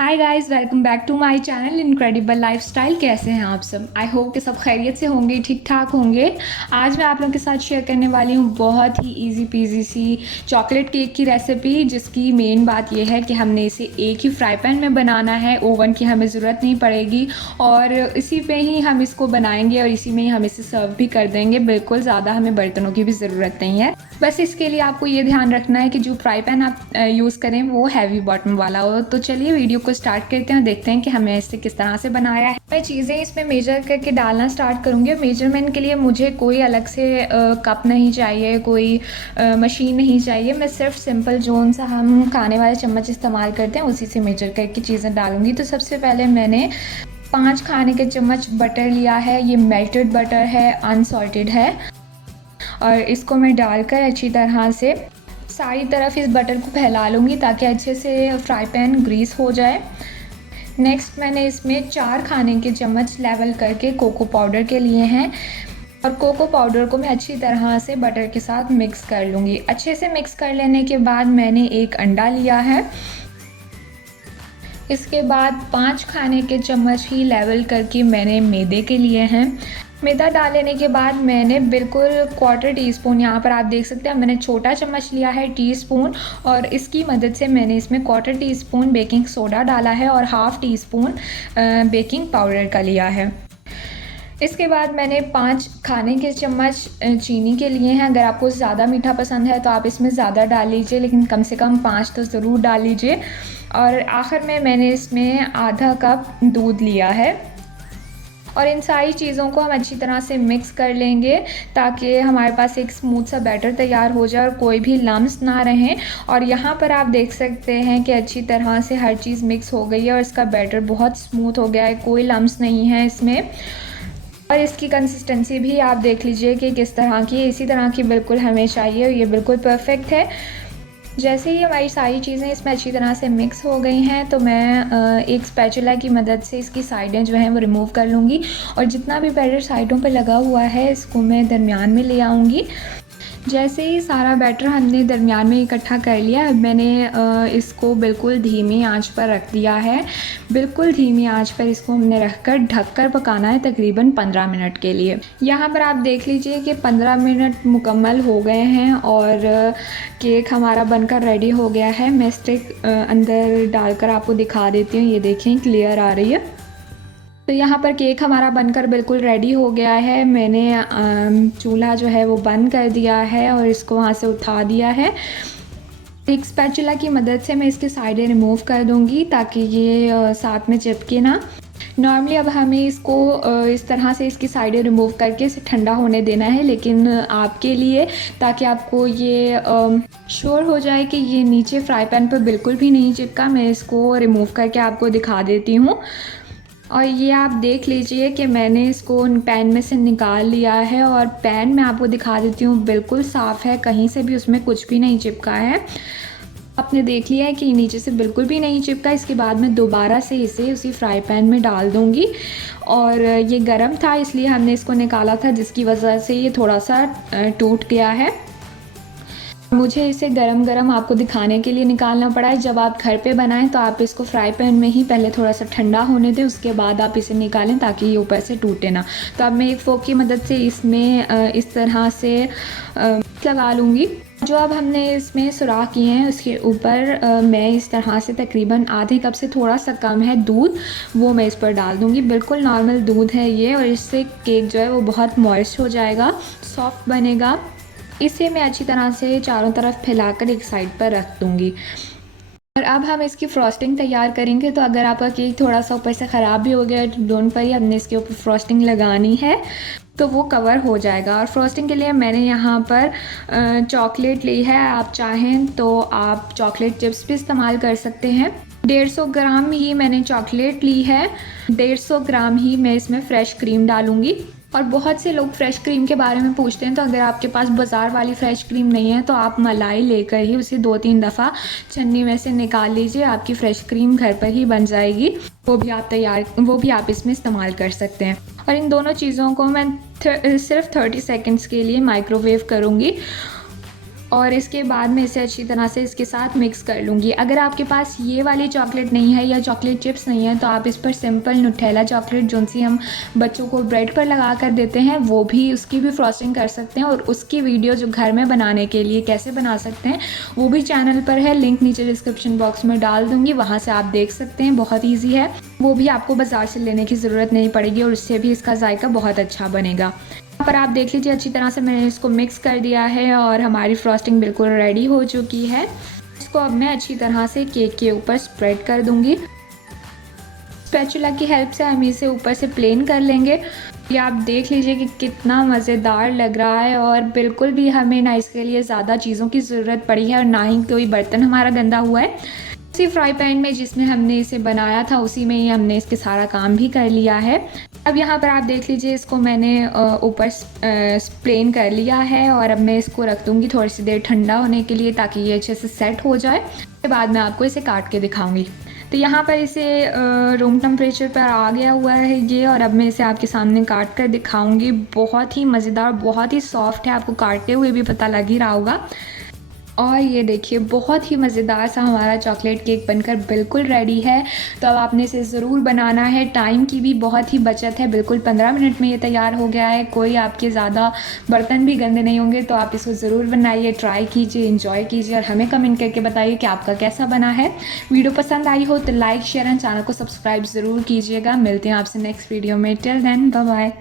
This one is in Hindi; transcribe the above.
Hi guys, welcome back to my channel incredible lifestyle. कैसे हैं आप सब? आई होप कि सब खैरियत से होंगे, ठीक ठाक होंगे। आज मैं आप लोगों के साथ शेयर करने वाली हूँ बहुत ही इजी पीजी सी चॉकलेट केक की रेसिपी, जिसकी मेन बात यह है कि हमने इसे एक ही फ्राई पैन में बनाना है। ओवन की हमें ज़रूरत नहीं पड़ेगी और इसी पे ही हम इसको बनाएंगे और इसी में ही हम इसे सर्व भी कर देंगे। बिल्कुल ज़्यादा हमें बर्तनों की भी ज़रूरत नहीं है। बस इसके लिए आपको ये ध्यान रखना है कि जो फ्राई पैन आप यूज़ करें वो हैवी बॉटम वाला हो। तो चलिए वीडियो को स्टार्ट करते हैं, देखते हैं कि हमें इसे किस तरह से बनाया है। मैं चीज़ें इसमें मेजर करके डालना स्टार्ट करूँगी। मेजरमेंट के लिए मुझे कोई अलग से कप नहीं चाहिए, कोई मशीन नहीं चाहिए। मैं सिर्फ सिंपल जोन सा हम खाने वाले चम्मच इस्तेमाल करते हैं उसी से मेजर करके चीज़ें डालूँगी। तो सबसे पहले मैंने 5 खाने के चम्मच बटर लिया है। ये मेल्टेड बटर है, अनसॉल्टेड है, और इसको मैं डालकर अच्छी तरह से सारी तरफ इस बटर को फैला लूँगी ताकि अच्छे से फ्राई पैन ग्रीस हो जाए। नेक्स्ट मैंने इसमें 4 खाने के चम्मच लेवल करके कोको पाउडर के लिए हैं, और कोको पाउडर को मैं अच्छी तरह से बटर के साथ मिक्स कर लूँगी। अच्छे से मिक्स कर लेने के बाद मैंने एक अंडा लिया है। इसके बाद 5 खाने के चम्मच ही लेवल करके मैंने मैदे के लिए हैं। मैदा डाल लेने के बाद मैंने बिल्कुल 1/4 टीस्पून, यहाँ पर आप देख सकते हैं मैंने छोटा चम्मच लिया है टीस्पून, और इसकी मदद से मैंने इसमें 1/4 टीस्पून बेकिंग सोडा डाला है और 1/2 टीस्पून बेकिंग पाउडर का लिया है। इसके बाद मैंने 5 खाने के चम्मच चीनी के लिए हैं। अगर आपको ज़्यादा मीठा पसंद है तो आप इसमें ज़्यादा डाल लीजिए, लेकिन कम से कम 5 तो ज़रूर डाल लीजिए। और आखिर में मैंने इसमें आधा कप दूध लिया है, और इन सारी चीज़ों को हम अच्छी तरह से मिक्स कर लेंगे ताकि हमारे पास एक स्मूथ सा बैटर तैयार हो जाए और कोई भी लम्स ना रहें। और यहाँ पर आप देख सकते हैं कि अच्छी तरह से हर चीज़ मिक्स हो गई है और इसका बैटर बहुत स्मूथ हो गया है, कोई लम्स नहीं है इसमें। और इसकी कंसिस्टेंसी भी आप देख लीजिए कि किस तरह की है, इसी तरह की बिल्कुल हमें चाहिए और ये बिल्कुल परफेक्ट है। जैसे ही हमारी सारी चीज़ें इसमें अच्छी तरह से मिक्स हो गई हैं तो मैं एक स्पैचुला की मदद से इसकी साइडें जो हैं वो रिमूव कर लूँगी, और जितना भी बैटर साइडों पे लगा हुआ है इसको मैं दरमियान में ले आऊँगी। जैसे ही सारा बैटर हमने दरमियान में इकट्ठा कर लिया, अब मैंने इसको बिल्कुल धीमी आंच पर रख दिया है। बिल्कुल धीमी आंच पर इसको हमने रखकर ढककर पकाना है तकरीबन 15 मिनट के लिए। यहाँ पर आप देख लीजिए कि 15 मिनट मुकम्मल हो गए हैं और केक हमारा बनकर रेडी हो गया है। मैं स्टिक अंदर डालकर आपको दिखा देती हूँ, ये देखें क्लियर आ रही है। तो यहाँ पर केक हमारा बनकर बिल्कुल रेडी हो गया है। मैंने चूल्हा जो है वो बंद कर दिया है और इसको वहाँ से उठा दिया है। एक स्पैचुला की मदद से मैं इसके साइडें रिमूव कर दूँगी ताकि ये साथ में चिपके ना। नॉर्मली अब हमें इसको इस तरह से इसकी साइडें रिमूव करके इसे ठंडा होने देना है, लेकिन आपके लिए, ताकि आपको ये श्योर हो जाए कि ये नीचे फ्राई पैन पर बिल्कुल भी नहीं चिपका, मैं इसको रिमूव करके आपको दिखा देती हूँ। और ये आप देख लीजिए कि मैंने इसको पैन में से निकाल लिया है, और पैन मैं आपको दिखा देती हूँ बिल्कुल साफ़ है, कहीं से भी उसमें कुछ भी नहीं चिपका है। आपने देख लिया है कि नीचे से बिल्कुल भी नहीं चिपका। इसके बाद मैं दोबारा से इसे उसी फ्राई पैन में डाल दूँगी, और ये गर्म था इसलिए हमने इसको निकाला था, जिसकी वजह से ये थोड़ा सा टूट गया है। मुझे इसे गरम गरम आपको दिखाने के लिए निकालना पड़ा है। जब आप घर पे बनाएं तो आप इसको फ्राई पैन में ही पहले थोड़ा सा ठंडा होने दें, उसके बाद आप इसे निकालें ताकि ये ऊपर से टूटे ना। तो अब मैं एक फोक की मदद से इसमें इस तरह से लगा लूँगी। जो अब हमने इसमें सुराख किए हैं उसके ऊपर मैं इस तरह से तकरीबन आधे कप से थोड़ा सा कम है दूध, वो मैं इस पर डाल दूँगी। बिल्कुल नॉर्मल दूध है ये, और इससे केक जो है वो बहुत मॉइस्ट हो जाएगा, सॉफ्ट बनेगा। इसे मैं अच्छी तरह से चारों तरफ फैलाकर एक साइड पर रख दूँगी। और अब हम इसकी फ्रॉस्टिंग तैयार करेंगे। तो अगर आपका केक थोड़ा सा ऊपर से ख़राब भी हो गया तो डोंट वरी, हमने इसके ऊपर फ्रॉस्टिंग लगानी है तो वो कवर हो जाएगा। और फ्रॉस्टिंग के लिए मैंने यहाँ पर चॉकलेट ली है। आप चाहें तो आप चॉकलेट चिप्स भी इस्तेमाल कर सकते हैं। 150 ग्राम ही मैंने चॉकलेट ली है, 150 ग्राम ही मैं इसमें फ़्रेश क्रीम डालूँगी। और बहुत से लोग फ़्रेश क्रीम के बारे में पूछते हैं, तो अगर आपके पास बाज़ार वाली फ़्रेश क्रीम नहीं है तो आप मलाई लेकर ही उसे 2-3 दफ़ा छन्नी में से निकाल लीजिए, आपकी फ़्रेश क्रीम घर पर ही बन जाएगी। वो भी आप इसमें इस्तेमाल कर सकते हैं। और इन दोनों चीज़ों को मैं सिर्फ 30 सेकंड्स के लिए माइक्रोवेव करूँगी। और इसके बाद मैं इसे अच्छी तरह से इसके साथ मिक्स कर लूँगी। अगर आपके पास ये वाली चॉकलेट नहीं है या चॉकलेट चिप्स नहीं है तो आप इस पर सिंपल न्यूट्रेला चॉकलेट जो सी हम बच्चों को ब्रेड पर लगा कर देते हैं वो भी, उसकी भी फ्रॉस्टिंग कर सकते हैं। और उसकी वीडियो जो घर में बनाने के लिए कैसे बना सकते हैं वो भी चैनल पर है, लिंक नीचे डिस्क्रिप्शन बॉक्स में डाल दूँगी, वहाँ से आप देख सकते हैं। बहुत ईजी है, वो भी आपको बाज़ार से लेने की ज़रूरत नहीं पड़ेगी और उससे भी इसका जायका बहुत अच्छा बनेगा। यहाँ पर आप देख लीजिए अच्छी तरह से मैंने इसको मिक्स कर दिया है और हमारी फ्रॉस्टिंग बिल्कुल रेडी हो चुकी है। इसको अब मैं अच्छी तरह से केक के ऊपर स्प्रेड कर दूंगी। स्पैचुला की हेल्प से हम इसे ऊपर से प्लेन कर लेंगे। ये आप देख लीजिए कि कितना मज़ेदार लग रहा है और बिल्कुल भी हमें ना इसके लिए ज़्यादा चीज़ों की ज़रूरत पड़ी है और ना ही कोई बर्तन हमारा गंदा हुआ है। उसी फ्राई पैन में जिसमें हमने इसे बनाया था उसी में ही हमने इसके सारा काम भी कर लिया है। अब यहाँ पर आप देख लीजिए इसको मैंने ऊपर प्लेन कर लिया है और अब मैं इसको रख दूँगी थोड़ी सी देर ठंडा होने के लिए ताकि ये अच्छे से सेट हो जाए। उसके बाद मैं आपको इसे काट के दिखाऊंगी। तो यहाँ पर इसे रूम टेम्परेचर पर आ गया हुआ है ये, और अब मैं इसे आपके सामने काट कर दिखाऊंगी। बहुत ही मज़ेदार, बहुत ही सॉफ्ट है, आपको काटते हुए भी पता लग ही रहा होगा। और ये देखिए बहुत ही मज़ेदार सा हमारा चॉकलेट केक बनकर बिल्कुल रेडी है। तो अब आपने इसे ज़रूर बनाना है, टाइम की भी बहुत ही बचत है, बिल्कुल 15 मिनट में ये तैयार हो गया है। कोई आपके ज़्यादा बर्तन भी गंदे नहीं होंगे। तो आप इसको ज़रूर बनाइए, ट्राई कीजिए, इंजॉय कीजिए और हमें कमेंट करके बताइए कि आपका कैसा बना है। वीडियो पसंद आई हो तो लाइक शेयर एंड चैनल को सब्सक्राइब ज़रूर कीजिएगा। मिलते हैं आपसे नेक्स्ट वीडियो में। Till then bye bye.